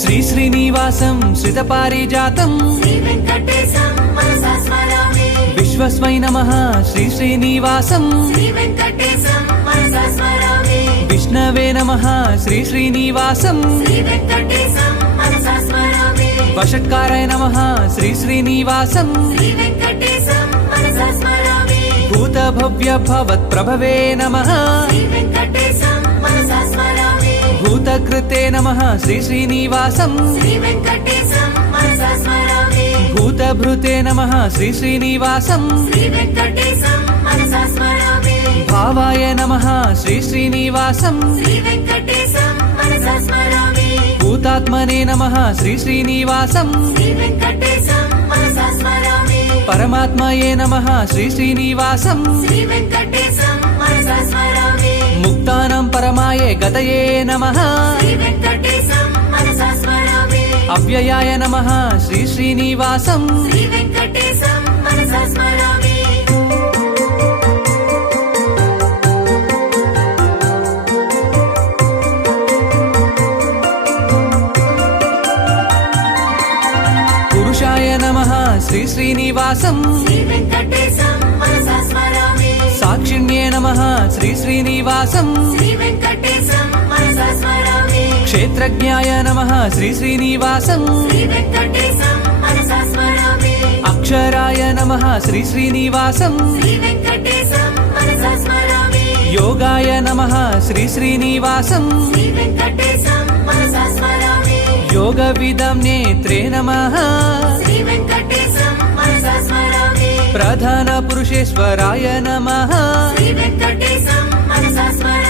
శ్రీ శ్రీనివాసం శ్రితపారిజాతం శ్రీ వెంకటేశం మనసా స్మరామి విశ్వస్మై నమః శ్రీ శ్రీనివాసం శ్రీ వెంకటేశం మనసా స్మరామి విష్ణవే నమః శ్రీ శ్రీనివాసం శ్రీ వెంకటేశం మనసా స్మరామి వషట్కారాయ నమః శ్రీ శ్రీనివాసం శ్రీ వెంకటేశం మనసా స్మరామి భూత భవ్య భవత్ ప్రభవే నమః శ్రీ వెంకటేశం మనసా స్మరామి భూతకృతే నమః శ్రీ శ్రీనివాసం శ్రీ వెంకటేశం మనసా స్మరామి భూతభృతే నమః శ్రీ శ్రీనివాసం శ్రీ వెంకటేశం మనసా స్మరామి భావాయ నమః శ్రీ శ్రీనివాసం శ్రీ వెంకటేశం మనసా స్మరామి భూతాత్మనే నమః శ్రీ శ్రీనివాసం శ్రీ వెంకటేశం మనసా స్మరామి పరమాత్మయే నమః శ్రీ శ్రీనివాసం శ్రీ వెంకటేశం మనసా స్మరామి ముక్తానాం పరమాయే గతయే నమః శ్రీ వెంకటేశం మనసా స్మరామి అవ్యయాయ నమః శ్రీ శ్రీనివాసం శ్రీ వెంకటేశం మనసా స్మరామి పురుషాయ నమః శ్రీ శ్రీనివాసం శ్రీ వెంకటేశం మనసా స్మరామి సాక్షిణ్యే నమః శ్రీ శ్రీనివాసం శ్రీ వెంకటేశం మనసా స్మరామి క్షేత్రజ్ఞాయ నమః శ్రీ శ్రీనివాసం శ్రీ వెంకటేశం మనసా స్మరామి అక్షరాయ నమః శ్రీ శ్రీనివాసం శ్రీ వెంకటేశం మనసా స్మరామి యోగాయ నమః శ్రీ శ్రీనివాసం శ్రీ వెంకటేశం మనసా స్మరామి యోగ విదం నేత్రే నమః శ్రీ వెంకటేశం మనసా స్మరామి ప్రధాన పురుషేశ్వరాయ నమః శ్రీ వెంకటేశం మనసా స్మరామి